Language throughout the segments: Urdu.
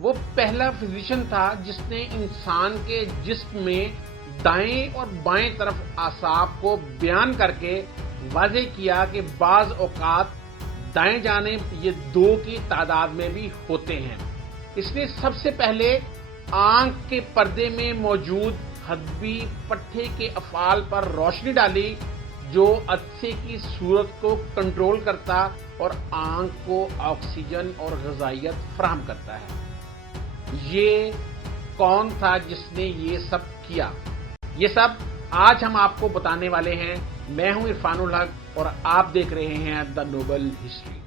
وہ پہلا فزیشین تھا جس نے انسان کے جسم میں دائیں اور بائیں طرف اعصاب کو بیان کر کے واضح کیا کہ بعض اوقات دائیں جانب یہ 2 کی تعداد میں بھی ہوتے ہیں۔ اس نے سب سے پہلے آنکھ کے پردے میں موجود حدبی پٹھے کے افعال پر روشنی ڈالی جو عدسے کی صورت کو کنٹرول کرتا اور آنکھ کو آکسیجن اور غذائیت فراہم کرتا ہے۔ یہ کون تھا جس نے یہ سب کیا؟ یہ سب آج ہم آپ کو بتانے والے ہیں۔ میں ہوں عرفان الحق اور آپ دیکھ رہے ہیں دا نوبل ہسٹری۔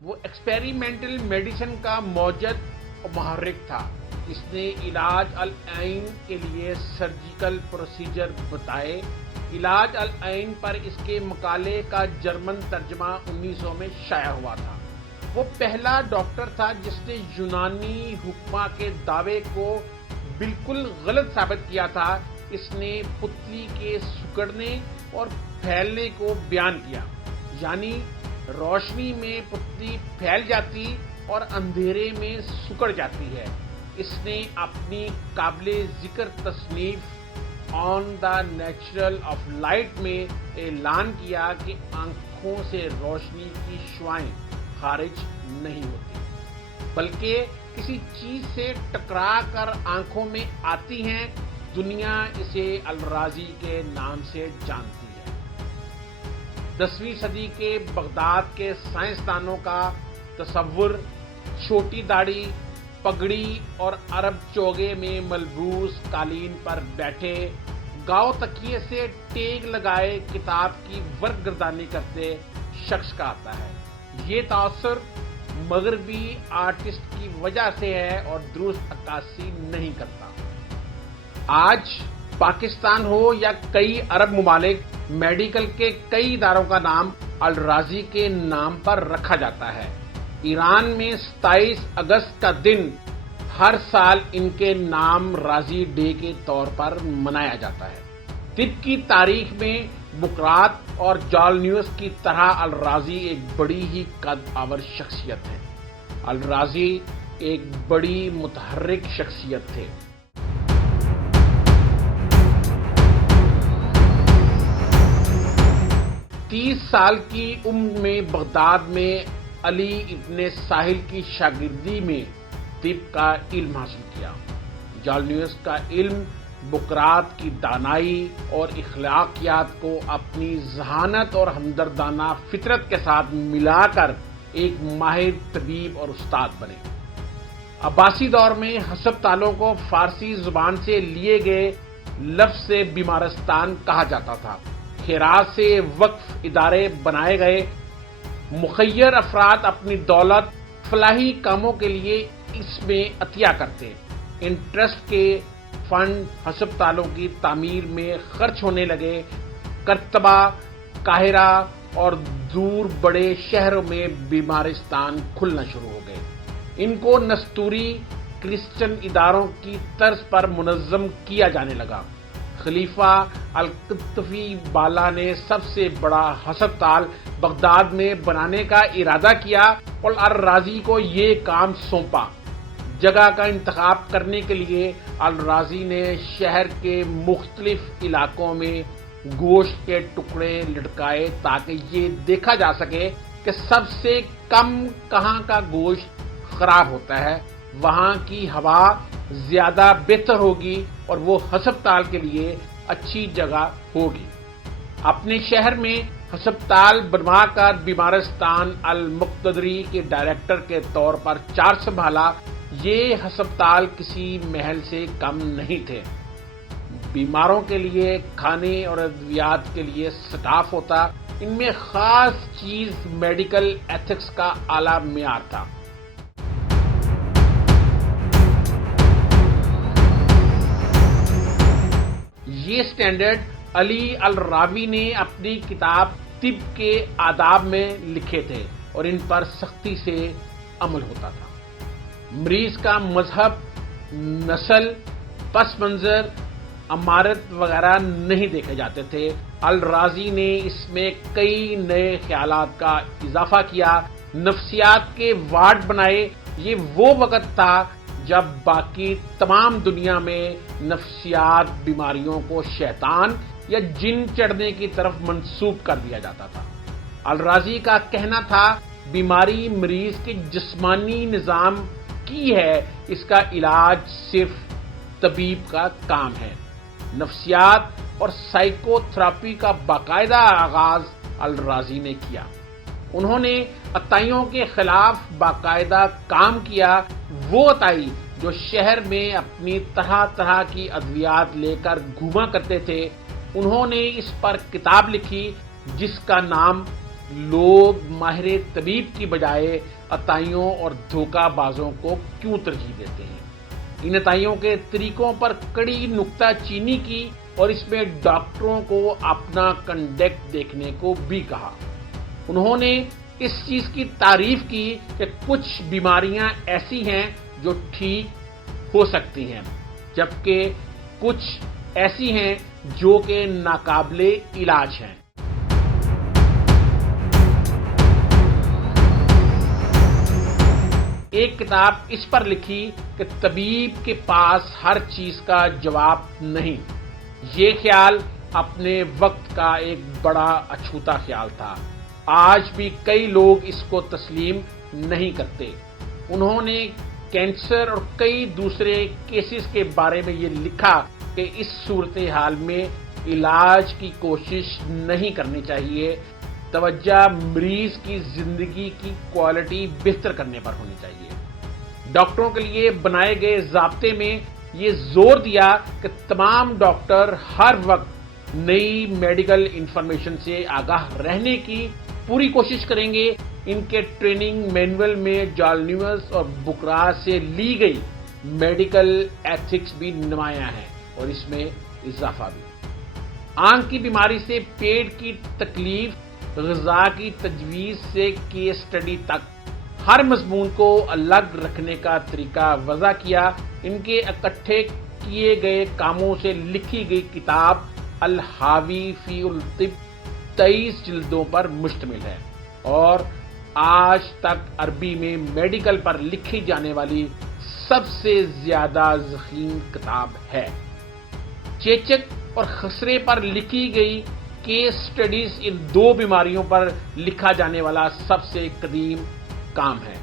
وہ ایکسپیریمنٹل میڈیسن کا موجد اور محرک تھا۔ اس نے علاج العین کے لیے سرجیکل پروسیجر بتائے۔ علاج العین پر اس کے مقالے کا جرمن ترجمہ 1900 میں شائع ہوا تھا۔ وہ پہلا ڈاکٹر تھا جس نے یونانی حکماں کے دعوے کو بالکل غلط ثابت کیا تھا۔ اس نے پتلی کے سکڑنے اور پھیلنے کو بیان کیا، یعنی روشنی میں پتلی پھیل جاتی اور اندھیرے میں سکڑ جاتی ہے۔ اس نے اپنی قابل ذکر تصنیف آن دا نیچرل آف لائٹ میں اعلان کیا کہ آنکھوں سے روشنی کی شعاعیں خارج نہیں ہوتی بلکہ کسی چیز سے ٹکرا کر آنکھوں میں آتی ہیں۔ دنیا اسے الرازی کے نام سے جانتی ہے۔ 10ویں صدی کے بغداد کے سائنسدانوں کا تصور چھوٹی داڑھی، پگڑی اور عرب چوگے میں ملبوس قالین پر بیٹھے گاؤ تکیے سے ٹیگ لگائے کتاب کی ورق گردانی کرتے شخص کا آتا ہے۔ یہ تاثر مغربی آرٹسٹ کی وجہ سے ہے اور درست عکاسی نہیں کرتا۔ آج پاکستان ہو یا کئی عرب ممالک، میڈیکل کے کئی اداروں کا نام الرازی کے نام پر رکھا جاتا ہے۔ ایران میں 27 اگست کا دن ہر سال ان کے نام رازی ڈے کے طور پر منایا جاتا ہے۔ طب کی تاریخ میں بقراط اور جالنیوس کی طرح الرازی ایک بڑی ہی قد آور شخصیت ہے۔ الرازی ایک بڑی متحرک شخصیت تھے۔ 30 سال کی عمر میں بغداد میں علی ابن ساحل کی شاگردی میں طب کا علم حاصل کیا۔ جالنیوس کا علم بقراط کی دانائی اور اخلاقیات کو اپنی ذہانت اور ہمدردانہ فطرت کے ساتھ ملا کر ایک ماہر طبیب اور استاد بنے۔ عباسی دور میں ہسپتالوں کو فارسی زبان سے لیے گئے لفظ سے بیمارستان کہا جاتا تھا۔ خیرات سے وقف ادارے بنائے گئے۔ مخیر افراد اپنی دولت فلاحی کاموں کے لیے اس میں عطیہ کرتے۔ ان ٹرسٹ کے فنڈ ہسپتالوں کی تعمیر میں خرچ ہونے لگے۔ کرتبہ، قاہرہ اور دور بڑے شہروں میں بیمارستان کھلنا شروع ہو گئے۔ ان کو نستوری کرسچن اداروں کی طرز پر منظم کیا جانے لگا۔ خلیفہ القطفی بالا نے سب سے بڑا ہسپتال بغداد میں بنانے کا ارادہ کیا اور الرازی کو یہ کام سونپا۔ جگہ کا انتخاب کرنے کے لیے الرازی نے شہر کے مختلف علاقوں میں گوشت کے ٹکڑے لٹکائے تاکہ یہ دیکھا جا سکے کہ سب سے کم کہاں کا گوشت خراب ہوتا ہے، وہاں کی ہوا زیادہ بہتر ہوگی اور وہ ہسپتال کے لیے اچھی جگہ ہوگی۔ اپنے شہر میں ہسپتال بنوا کر بیمارستان المقتدری کے ڈائریکٹر کے طور پر چارج سنبھالا۔ یہ ہسپتال کسی محل سے کم نہیں تھے۔ بیماروں کے لیے کھانے اور ادویات کے لیے سٹاف ہوتا۔ ان میں خاص چیز میڈیکل ایتھکس کا اعلیٰ معیار تھا۔ یہ سٹینڈرڈ علی الراوی نے اپنی کتاب طب کے آداب میں لکھے تھے اور ان پر سختی سے عمل ہوتا تھا۔ مریض کا مذہب، نسل، پس منظر، امارت وغیرہ نہیں دیکھے جاتے تھے۔ الرازی نے اس میں کئی نئے خیالات کا اضافہ کیا، نفسیات کے وارڈ بنائے۔ یہ وہ وقت تھا جب باقی تمام دنیا میں نفسیات بیماریوں کو شیطان یا جن چڑھنے کی طرف منسوب کر دیا جاتا تھا۔ الرازی کا کہنا تھا بیماری مریض کے جسمانی نظام کی ہے، اس کا علاج صرف طبیب کا کام ہے۔ نفسیات اور سائیکو تھراپی کا باقاعدہ آغاز الرازی نے کیا۔ انہوں نے عطائیوں کے خلاف باقاعدہ کام کیا۔ وہ عطائی جو شہر میں اپنی طرح طرح کی ادویات لے کر گھوما کرتے تھے، انہوں نے اس پر کتاب لکھی جس کا نام لوگ ماہر طبیب کی بجائے عطائیوں اور دھوکہ بازوں کو کیوں ترجیح دیتے ہیں۔ ان عطائیوں کے طریقوں پر کڑی نکتہ چینی کی اور اس میں ڈاکٹروں کو اپنا کنڈکٹ دیکھنے کو بھی کہا۔ انہوں نے اس چیز کی تعریف کی کہ کچھ بیماریاں ایسی ہیں جو ٹھیک ہو سکتی ہیں، جبکہ کچھ ایسی ہیں جو کہ ناقابل علاج ہیں۔ ایک کتاب اس پر لکھی کہ طبیب کے پاس ہر چیز کا جواب نہیں۔ یہ خیال اپنے وقت کا ایک بڑا اچھوتا خیال تھا۔ آج بھی کئی لوگ اس کو تسلیم نہیں کرتے۔ انہوں نے کینسر اور کئی دوسرے کیسز کے بارے میں یہ لکھا کہ اس صورتحال میں علاج کی کوشش نہیں کرنی چاہیے، توجہ مریض کی زندگی کی کوالٹی بہتر کرنے پر ہونی چاہیے۔ ڈاکٹروں کے لیے بنائے گئے ضابطے میں یہ زور دیا کہ تمام ڈاکٹر ہر وقت نئی میڈیکل انفارمیشن سے آگاہ رہنے کی پوری کوشش کریں گے۔ ان کے ٹریننگ مینول میں جال نیوز اور بکرا سے لی گئی میڈیکل ایتھکس بھی نمایاں ہے اور اس میں اضافہ بھی۔ آنکھ کی بیماری سے پیٹ کی تکلیف، غذا کی تجویز سے کیس اسٹڈی تک، ہر مضمون کو الگ رکھنے کا طریقہ وضع کیا۔ ان کے اکٹھے کیے گئے کاموں سے لکھی گئی کتاب الحاوی فی الطب 23 جلدوں پر مشتمل ہے اور آج تک عربی میں میڈیکل پر لکھی جانے والی سب سے زیادہ ضخیم کتاب ہے۔ چیچک اور خسرے پر لکھی گئی کیس سٹڈیز ان دو بیماریوں پر لکھا جانے والا سب سے قدیم کام ہے۔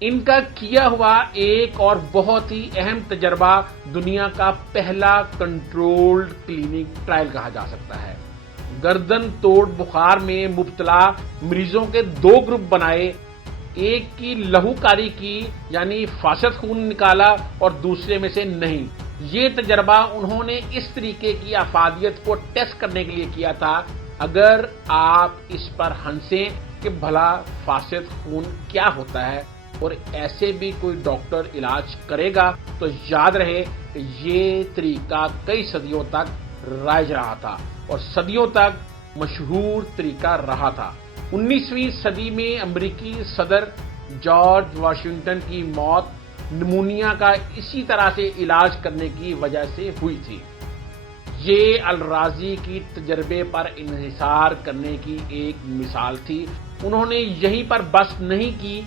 ان کا کیا ہوا ایک اور بہت ہی اہم تجربہ دنیا کا پہلا کنٹرولڈ کلینک ٹرائل کہا جا سکتا ہے۔ گردن توڑ بخار میں مبتلا مریضوں کے دو گروپ بنائے، ایک کی لہو کاری کی یعنی فاسد خون نکالا اور دوسرے میں سے نہیں۔ یہ تجربہ انہوں نے اس طریقے کی افادیت کو ٹیسٹ کرنے کے لیے کیا تھا۔ اگر آپ اس پر ہنسیں کہ بھلا فاسد خون کیا ہوتا ہے اور ایسے بھی کوئی ڈاکٹر علاج کرے گا، تو یاد رہے کہ یہ طریقہ کئی صدیوں تک رائج رہا تھا اور صدیوں تک مشہور طریقہ رہا تھا۔ 19ویں صدی میں امریکی صدر جارج واشنگٹن کی موت نمونیا کا اسی طرح سے علاج کرنے کی وجہ سے ہوئی تھی۔ یہ الرازی کی تجربے پر انحصار کرنے کی ایک مثال تھی۔ انہوں نے یہیں پر بس نہیں کی۔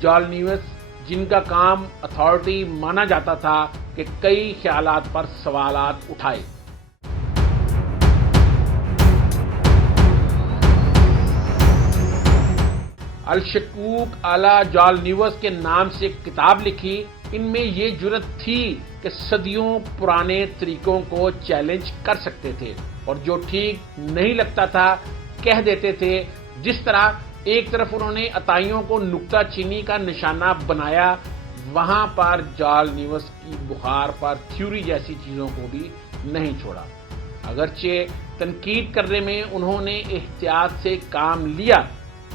جال نیوز، جن کا کام اتھارٹی مانا جاتا تھا، کہ کئی خیالات پر سوالات اٹھائے۔ الشکوک اعلی جال نیوز کے نام سے ایک کتاب لکھی۔ ان میں یہ جرأت تھی کہ صدیوں پرانے طریقوں کو چیلنج کر سکتے تھے اور جو ٹھیک نہیں لگتا تھا کہہ دیتے تھے۔ جس طرح ایک طرف انہوں نے عطائیوں کو نکتہ چینی کا نشانہ بنایا، وہاں پر جال نیوز کی بخار پر تھیوری جیسی چیزوں کو بھی نہیں چھوڑا۔ اگرچہ تنقید کرنے میں انہوں نے احتیاط سے کام لیا،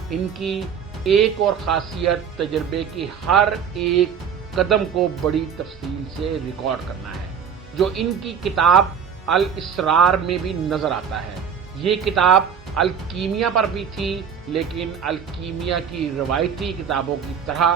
ان کی ایک اور خاصیت تجربے کی ہر ایک قدم کو بڑی تفصیل سے ریکارڈ کرنا ہے، جو ان کی کتاب الاسرار میں بھی نظر آتا ہے۔ یہ کتاب الکیمیا پر بھی تھی، لیکن الکیمیا کی روایتی کتابوں کی طرح